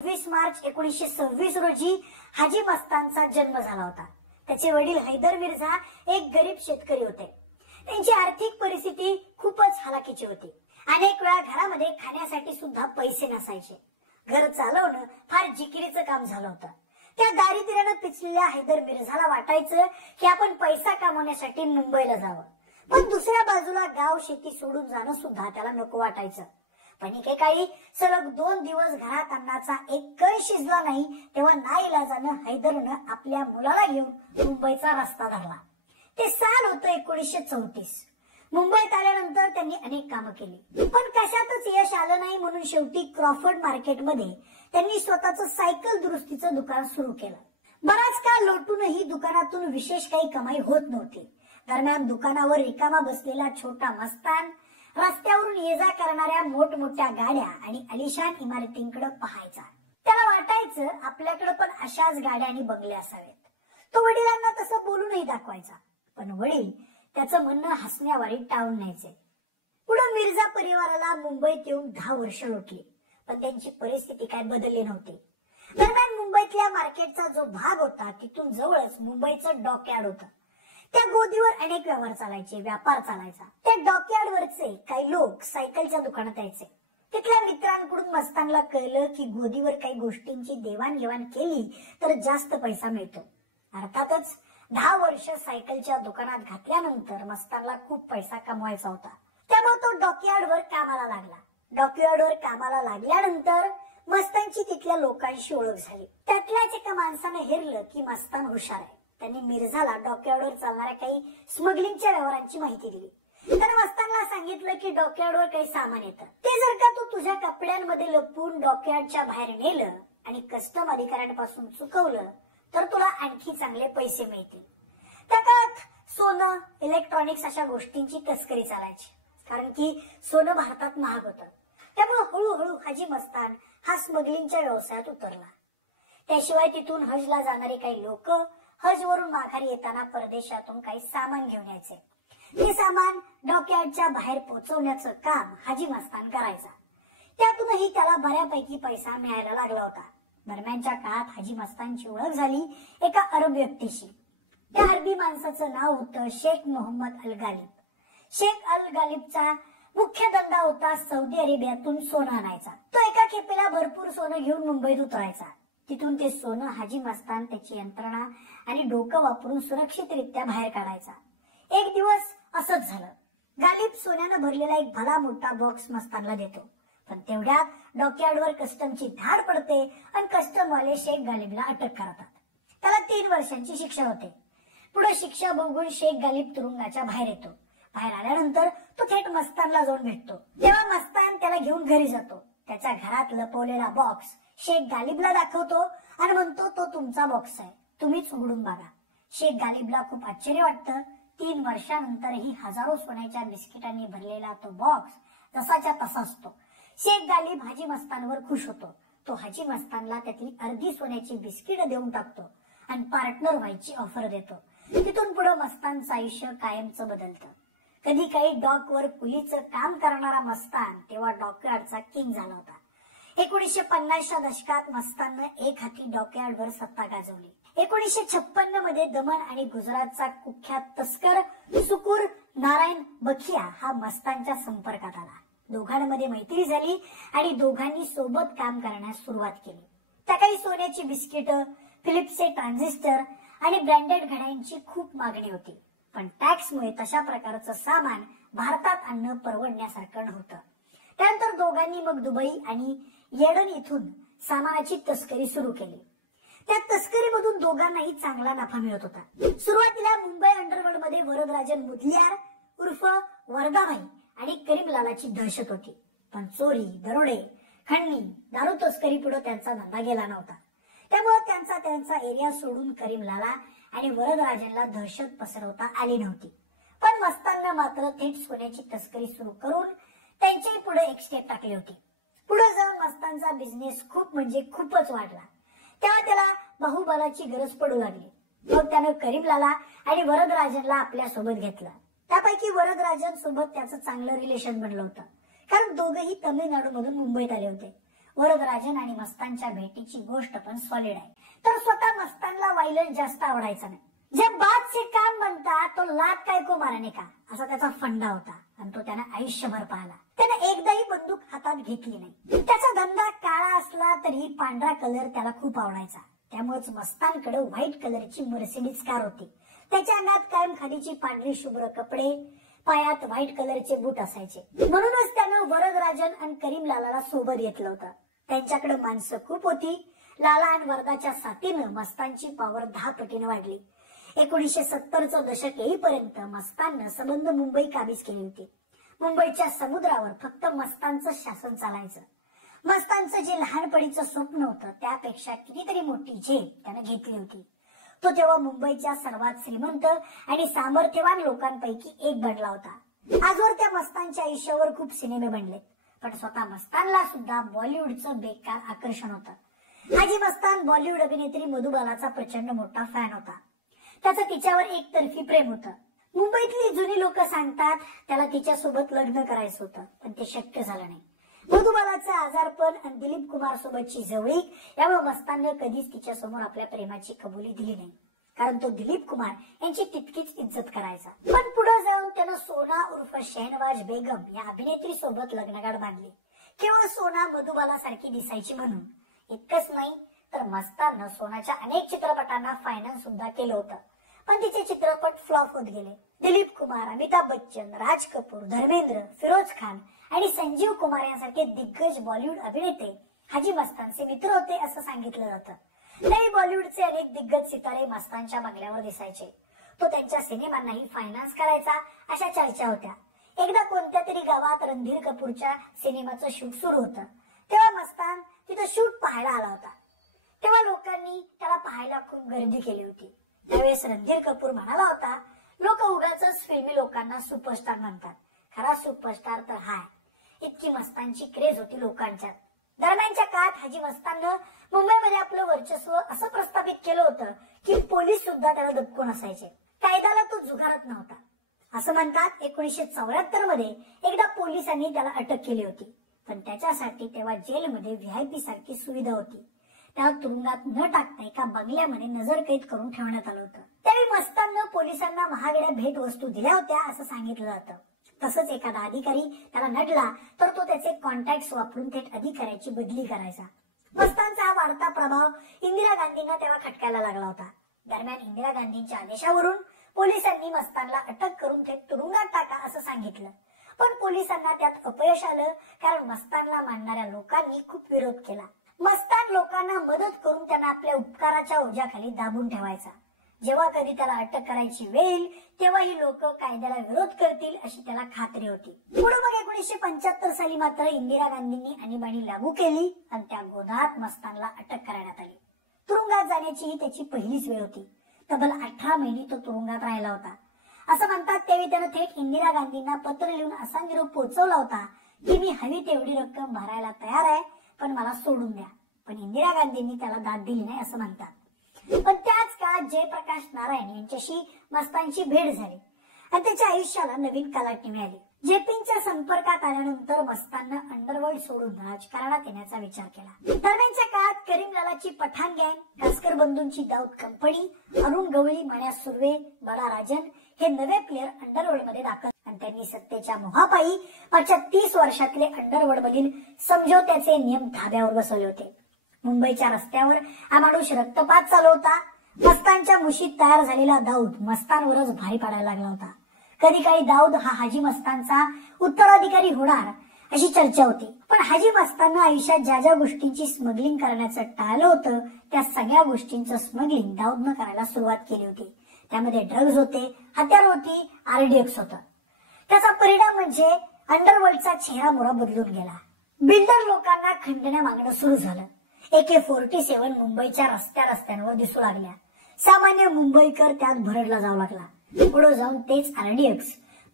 मार्च 1926 रोजी हाजी मस्तानचा जन्म झाला होता। त्याचे वडील हैदर मिर्झा एक गरीब शेतकरी होते। त्यांची आर्थिक परिस्थिती खूपच हलाखीची होती। अनेक वेळा घरामध्ये खाण्यासाठी सुद्धा पैसे नसायचे। घर चालवणं फार जिकिरीचं काम झालं होतं। त्या दारिद्र्यानं पिचलेल्या हैदर मिर्झाला वाटायचं की आपण पैसा कमवण्यासाठी मुंबईला जावं, पण दुसऱ्या बाजूला गाव शेती सोडून जाणं सुद्धा त्याला नको वाटायचं। पण एकेकाळी सलग 2 दिवस घरात अन्नाचा एक कण शिजला नाही तेव्हा नाईलाजानं हैदरनं आपल्या मुलाला घेऊन मुंबईचा रस्ता धरला। ते साल होतं 1934। मुंबईत आल्यानंतर त्यांनी अनेक कामं केली, पण कशातच यश आलं नाही म्हणून शेवटी क्रॉफर्ड मार्केटमध्ये त्यांनी स्वतःचं सायकल दुरुस्तीचं दुकान सुरू केलं। बराच काळ लोटूनही दुकानातून विशेष काही कमाई होत नव्हती। दरम्यान दुकानावर रिकामा बसलेला छोटा मस्तान रस्त्यावरून ये जा करणाऱ्या मोठमोठ्या गाड्या आणि आलिशान इमारतींकडे पाहायचा। त्याला वाटायचं आपल्याकडे पण अशाच गाड्या आणि बंगले असावेत। तो वडिलांना तसं बोलूनही दाखवायचा, पण वडील त्याचं म्हणणं हसण्यावारी टाळून न्यायचे। पुढे मिर्झा परिवाराला मुंबईत येऊन 10 वर्ष लोटली, पण त्यांची परिस्थिती काय बदलली नव्हती। दरम्यान मुंबईतल्या मार्केटचा जो भाग होता तिथून जवळच मुंबईचं डॉकयार्ड होतं। त्या गोदीवर अनेक व्यवहार चालायचे, व्यापार चालायचा। त्या डॉकयार्डवरचे काही लोक सायकलच्या दुकानात यायचे। तिथल्या मित्रांकडून मस्तानला कळलं की गोदीवर काही गोष्टींची देवाणघेवाण केली तर जास्त पैसा मिळतो। अर्थातच 10 वर्ष सायकलच्या दुकानात घातल्यानंतर मस्तानला खूप पैसा कमवायचा होता। त्यामुळे तो डॉकयार्डवर कामाला लागला। डॉकयार्डवर कामाला लागल्यानंतर मस्तानची तिथल्या लोकांशी ओळख झाली। त्यातल्याच एका माणसानं हेरलं की मस्तान हुशार आहे। त्यांनी मिर्झाला डॉकयार्डवर चालणाऱ्या काही स्मगलिंगच्या व्यवहारांची माहिती दिली। त्याने मस्तानला सांगितलं की डॉकयार्डवर काही सामान येतं, ते जर का तू तुझ्या कपड्यांमध्ये लपवून डॉकयार्डच्या बाहेर नेलं आणि कस्टम अधिकाऱ्यांपासून चुकवलं तर तुला आणखी चांगले पैसे मिळतील। त्या काळात सोनं, इलेक्ट्रॉनिक्स अशा गोष्टींची तस्करी चालायची, कारण की सोनं भारतात महाग होतं। त्यामुळे हळूहळू हाजी मस्तान हा स्मगलिंगच्या व्यवसायात उतरला। त्याशिवाय तिथून हजला जाणारे काही लोक हजवरून माघारी येताना परदेशातून काही सामान घेऊन यायचे। ते सामान डॉकयार्डच्या बाहेर पोहोचवण्याचं काम हाजी मस्तान करायचा। त्यातूनही त्याला बऱ्यापैकी पैसा मिळायला लागला होता। दरम्यानच्या काळात हाजी मस्तानची ओळख झाली एका अरब व्यक्तीशी। त्या अरबी माणसाचं नाव होतं शेख मोहम्मद अल गालिब। शेख अल गालिबचा मुख्य धंदा होता सौदी अरेबियातून सोनं आणायचा। तो एका खेपेला भरपूर सोनं घेऊन मुंबईत उतरायचा। तिथून ते सोनं हाजी मस्तान त्याची यंत्रणा आणि डोकं वापरून सुरक्षितरित्या बाहेर काढायचा। एक दिवस असंच झालं। गालिब सोन्यानं भरलेला एक भला मोठा बॉक्स मस्तानला देतो, पण तेवढ्यात डॉकयार्डवर कस्टमची धाड पडते आणि कस्टमवाले शेख गालिबला अटक करतात। त्याला 3 वर्षांची शिक्षा होते। पुढे शिक्षा भोगून शेख गालिब तुरुंगाच्या बाहेर येतो। बाहेर आल्यानंतर तो थेट मस्तानला जाऊन भेटतो। तेव्हा मस्तान त्याला घेऊन घरी जातो। त्याच्या घरात लपवलेला बॉक्स शेख गालिबला दाखवतो आणि म्हणतो तो तुमचा बॉक्स आहे, तुम्हीच उघडून बघा। शेख गालिबला खूप आश्चर्य वाटतं। 3 वर्षानंतरही हजारो सोन्याच्या बिस्किटांनी भरलेला तो बॉक्स जसाच्या तसा असतो। शेख गालिब हाजी मस्तानवर खुश होतो। तो हाजी मस्तानला त्यातली अर्धी सोन्याची बिस्किट देऊन टाकतो आणि पार्टनर व्हायची ऑफर देतो। तिथून पुढे मस्तानचं आयुष्य कायमचं बदलतं। कधी काही डॉकवर कुलीचं काम करणारा मस्तान तेव्हा डॉकयार्डचा किंग झाला होता। 1950च्या दशकात मस्ताननं एक हाती डॉकयार्डवर सत्ता गाजवली। 1956 मध्ये दमण आणि गुजरातचा कुख्यात तस्कर सुकुर नारायण बखिया हा मस्तानच्या संपर्कात आला। दोघांमध्ये मैत्री झाली आणि दोघांनी सोबत काम करण्यास सुरुवात केली। त्या काही सोन्याची बिस्किट, फिलिप्सचे ट्रान्झिस्टर आणि ब्रँडेड घड्यांची खूप मागणी होती, पण टॅक्समुळे तशा प्रकारचं सामान भारतात आणणं परवडण्यासारखं नव्हतं। त्यानंतर दोघांनी मग दुबई आणि येडन इथून सामानाची तस्करी सुरू केली। त्या तस्करीमधून दोघांनाही चांगला नफा मिळत होता। सुरुवातीला मुंबई अंडरवर्ल्ड मध्ये वरदराजन मुदलियार उर्फ वरदाभाई आणि करीमलालाची दहशत होती, पण चोरी, दरोडे, खंडणी, दारू तस्करी पुढे त्यांचा धंदा गेला नव्हता। त्यामुळे त्यांचा एरिया सोडून करीमलाला आणि वरदराजनला दहशत पसरवता आली नव्हती। पण मस्ताननं मात्र थेट सोन्याची तस्करी सुरू करून त्यांच्याही पुढे एक स्टेप टाकली होती। पुढे जाऊन मस्तानचा बिझनेस खूप म्हणजे खूपच वाढला। तेव्हा त्याला बाहुबलाची गरज पडू लागली। मग त्यानं करीमलाला आणि वरदराजनला आपल्या सोबत घेतलं। त्यापैकी वरदराजन सोबत त्याचं चांगलं रिलेशन बनलं होतं, कारण दोघेही तमिळनाडूमधून मुंबईत आले होते। वरदराजन आणि मस्तानच्या भेटीची गोष्ट पण सॉलिड आहे. तर स्वतः मस्तानला व्हायलन्स जास्त आवडायचा नाही. जे बात से काम बनता तो लात काय को मारणे का असा त्याचा फंडा होता आणि तो त्याने आयुष्यभर पाहिला. त्याने एकदाही बंदूक हातात घेतली नाही. त्याचा धंदा काळा असला तरी पांढरा कलर त्याला खूप आवडायचा. त्यामुळेच मस्तानकडे व्हाईट कलरची मर्सिडीज कार होती. त्याच्या अंगात कायम खादीची पांढरी शुभ्र कपडे, पायात व्हाईट कलरचे बूट असायचे. म्हणूनच त्यानं वरदराजन आणि करीम लालाला सोबत घेतलं होतं. त्यांच्याकडे माणसं खूप होती. लाला आणि वरदाच्या साथीनं मस्तानची पॉवर 10 पटीने वाढली. 1970चं दशक येईपर्यंत मस्ताननं सबंध मुंबई काबीज केली होती. मुंबईच्या समुद्रावर फक्त मस्तानचं शासन चालायचं. मस्तानचं जे लहानपणीचं स्वप्न होतं त्यापेक्षा कितीतरी मोठी झेप त्यानं घेतली होती. तो तेव्हा मुंबईच्या सर्वात श्रीमंत आणि सामर्थ्यवान लोकांपैकी एक बनला होता. आजवर त्या मस्तानच्या आयुष्यावर खूप सिनेमे बनले, पण स्वतः मस्तानला सुद्धा बॉलिवूडचं बेकार आकर्षण होतं. हाजी मस्तान बॉलिवूड अभिनेत्री मधुबालाचा प्रचंड मोठा फॅन होता. त्याचं तिच्यावर एकतर्फी प्रेम होतं. मुंबईतली जुनी लोक सांगतात त्याला तिच्यासोबत लग्न करायचं होतं, पण ते शक्य झालं नाही. मधुबालाचं आजारपण आणि दिलीप कुमार सोबतची जवळीक यामुळे मस्तानने कधीच तिच्यासमोर आपल्या प्रेमाची कबुली दिली नाही, कारण तो दिलीप कुमार यांची तितकीच इज्जत करायचा. पण पुढे जाऊन त्यानं सोना उर्फ शहनवाज बेगम या अभिनेत्री सोबत लग्नगाठ बांधली. केवळ सोना मधुबाला सारखी दिसायची म्हणून. इतकंच नाही तर मस्ताननं सोनाच्या अनेक चित्रपटांना फायनान्स सुद्धा केलं होतं, पण तिचे चित्रपट फ्लॉप होत गेले. दिलीप कुमार, अमिताभ बच्चन, राज कपूर, धर्मेंद्र, फिरोज खान आणि संजीव कुमार यांसारखे दिग्गज बॉलिवूड अभिनेते हाजी मस्तानचे मित्र होते असं सांगितलं जातं. त्याही बॉलिवूडचे अनेक दिग्गज सितारे मस्तानच्या बंगल्यावर दिसायचे. तो त्यांच्या सिनेमांनाही फायनान्स करायचा अशा चर्चा होत्या. एकदा कोणत्या तरी गावात रणधीर कपूरच्या सिनेमाचं शूट सुरू होतं. तेव्हा मस्तान तिथं शूट पाहायला आला होता. तेव्हा लोकांनी त्याला पाहायला खूप गर्दी केली होती. त्यावेळेस रणधीर कपूर म्हणाला होता, लोक उगाचच फिल्मी लोकांना सुपरस्टार म्हणतात, खरा सुपरस्टार तर हाय. इतकी मस्तानची क्रेज होती लोकांच्यात. दरम्यानच्या काळात हाजी मस्ताननं मुंबईमध्ये आपलं वर्चस्व असं प्रस्थापित केलं होतं की पोलीस सुद्धा त्याला दबकून असायचे. कायद्याला तो झुगारत नव्हता. असं म्हणतात 1974 मध्ये एकदा पोलिसांनी त्याला अटक केली होती, पण त्याच्यासाठी तेव्हा जेलमध्ये व्हीआयपी सारखी सुविधा होती. त्याला तुरुंगात न टाकता एका बंगल्यामध्ये नजरकैद करून ठेवण्यात आलं होतं. त्यावेळी मस्ताननं पोलिसांना महागड्या भेट वस्तू दिल्या होत्या असं सांगितलं जातं. तसंच एखादा अधिकारी त्याला नडला तर तो त्याचे कॉन्टॅक्ट वापरून थेट अधिकाऱ्याची बदली करायचा. मस्तानचा हा वाढता प्रभाव इंदिरा गांधींना तेव्हा खटकायला लागला होता. दरम्यान इंदिरा गांधींच्या आदेशावरून पोलिसांनी मस्तानला अटक करून थेट तुरुंगात टाका असं सांगितलं, पण पोलिसांना त्यात अपयश आलं, कारण मस्तानला मानणाऱ्या लोकांनी खूप विरोध केला. मस्तान लोकांना मदत करून त्यांना आपल्या उपकाराच्या ओझ्याखाली दाबून ठेवायचा. जेव्हा कधी त्याला अटक करायची वेळ तेव्हा ही लोक कायद्याला विरोध करतील अशी त्याला खात्री होती. पुढे मग 1975 साली मात्र इंदिरा गांधींनी आणीबाणी लागू केली आणि त्या गोंधळात मस्तानला अटक करण्यात आली. तुरुंगात जाण्याची ही त्याची पहिलीच वेळ होती. तब्बल 18 महिने तो तुरुंगात राहिला होता. असं म्हणतात त्यावेळी त्यानं थेट इंदिरा गांधींना पत्र लिहून असा निरोप पोहोचवला होता की मी हवी तेवढी रक्कम भरायला तयार आहे, पण मला सोडून द्या. पण इंदिरा गांधींनी त्याला दाद दिली नाही असं म्हणतात. पण त्याच काळात जयप्रकाश नारायण यांच्याशी मस्तानची भेट झाली आणि त्याच्या आयुष्याला नवीन कलाटणी मिळाली. जेपींच्या संपर्कात आल्यानंतर मस्ताननं अंडरवर्ल्ड सोडून राजकारणात येण्याचा विचार केला. दरम्यानच्या काळात करीम लालाची पठाण गँग, कास्कर बंधूंची दाऊद कंपनी, अरुण गवळी, मान्या सुर्वे, बडा राजन हे नवे प्लेयर अंडरवर्ल्ड मध्ये दाखल आणि त्यांनी सत्तेच्या मोहापायी मागच्या 30 वर्षातले अंडरवर्ल्ड मधील समझोत्याचे नियम धाब्यावर बसवले होते. मुंबईच्या रस्त्यावर हा माणूस रक्तपात चालू होता. मस्तानच्या मुशीत तयार झालेला दाऊद मस्तानवरच भारी पाडायला लागला होता. कधी काही दाऊद हा हाजी मस्तानचा उत्तराधिकारी होणार अशी चर्चा होती. पण हाजी मस्ताननं आयुष्यात ज्या ज्या गोष्टींची स्मगलिंग करण्याचं टाळलं होतं त्या सगळ्या गोष्टींचं स्मगलिंग दाऊदनं करायला सुरुवात केली होती. त्यामध्ये ड्रग्ज होते, हत्यार होती, RDX होतं. त्याचा परिणाम म्हणजे अंडरवर्ल्डचा चेहरा मोहरा बदलून गेला. बिल्डर लोकांना खंडण्या मागणं सुरू झालं. AK-47 मुंबईच्या रस्त्यांवर दिसू लागल्या. सामान्य मुंबईकर त्यात भरडला जाऊ लागला. पुढे जाऊन तेच RDX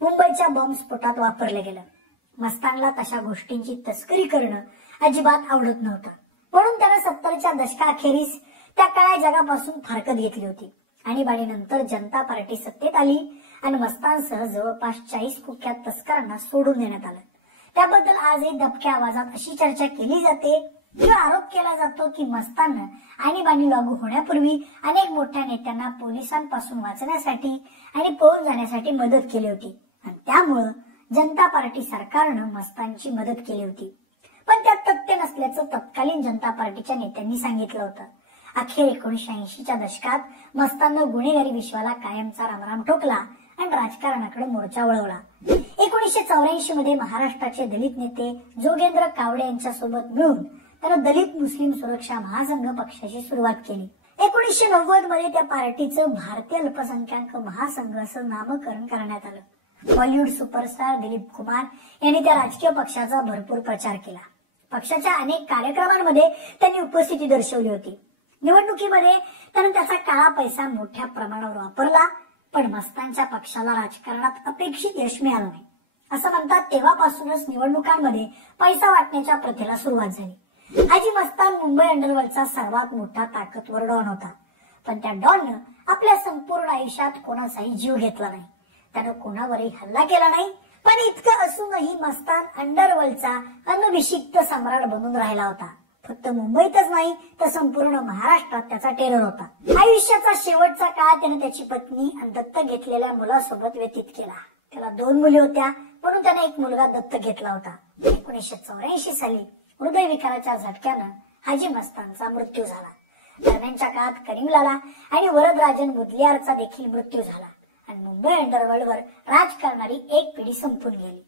मुंबईच्या बॉम्बस्फोटात वापरलं गेलं. मस्तानला तशा गोष्टींची तस्करी करणं अजिबात आवडत नव्हतं. म्हणून त्यानं 70च्या दशकाअखेरीस त्या काळ्या जगापासून फारकत घेतली होती. आणीबाणीनंतर जनता पार्टी सत्तेत आली आणि मस्तानसह जवळपास 40 कुख्यात तस्करांना सोडून देण्यात आलं. त्याबद्दल आजही दबक्या आवाजात अशी चर्चा केली जाते किंवा आरोप केला जातो की मस्ताननं आणीबाणी लागू होण्यापूर्वी अनेक मोठ्या नेत्यांना पोलिसांपासून वाचण्यासाठी आणि पळून जाण्यासाठी मदत केली होती आणि त्यामुळं जनता पार्टी सरकारनं मस्तानची मदत केली होती. पण त्यात तथ्य नसल्याचं तत्कालीन जनता पार्टीच्या नेत्यांनी सांगितलं होतं. अखेर 1980च्या दशकात मस्ताननं गुन्हेगारी विश्वाला कायमचा रामराम ठोकला आणि राजकारणाकडे मोर्चा वळवला. 1984 मध्ये महाराष्ट्राचे दलित नेते जोगेंद्र कावडे यांच्या सोबत मिळून त्यानं दलित मुस्लिम सुरक्षा महासंघ पक्षाची सुरुवात केली. 1990 मध्ये त्या पार्टीचं भारतीय अल्पसंख्याक महासंघ असं नामकरण करण्यात आलं. बॉलिवूड सुपरस्टार दिलीप कुमार यांनी त्या राजकीय पक्षाचा भरपूर प्रचार केला. पक्षाच्या अनेक कार्यक्रमांमध्ये त्यांनी उपस्थिती दर्शवली होती. निवडणुकीमध्ये त्यानं त्याचा काळा पैसा मोठ्या प्रमाणावर वापरला, पण मस्तानच्या पक्षाला राजकारणात अपेक्षित यश मिळालं नाही. असं म्हणतात तेव्हापासूनच निवडणुकांमध्ये पैसा वाटण्याच्या प्रथेला सुरुवात झाली. हाजी मस्तान मुंबई अंडरवर्ल्डचा सर्वात मोठा ताकदवर डॉन होता, पण त्या डॉननं आपल्या संपूर्ण आयुष्यात कोणाचाही जीव घेतला नाही. त्यानं कोणावरही हल्ला केला नाही. पण इतकं असूनही मस्तान अंडरवर्ल्डचा अनभिषिक्त सम्राट बनून राहिला होता. फक्त मुंबईतच नाही तर संपूर्ण महाराष्ट्रात त्याचा टेरर होता. आयुष्याचा शेवटचा काळ त्याने त्याची पत्नी आणि दत्तक घेतलेल्या मुलासोबत व्यतीत केला. त्याला 2 मुली होत्या, म्हणून त्याने एक मुलगा दत्तक घेतला होता. 1984 साली हृदयविकाराच्या झटक्यानं हाजी मस्तानचा मृत्यू झाला. दरम्यानच्या काळात करीमलाला आणि वरदराजन मुदलियारचा देखील मृत्यू झाला आणि मुंबई अंडरवर्ल्डवर राज करणारी एक पिढी संपून गेली.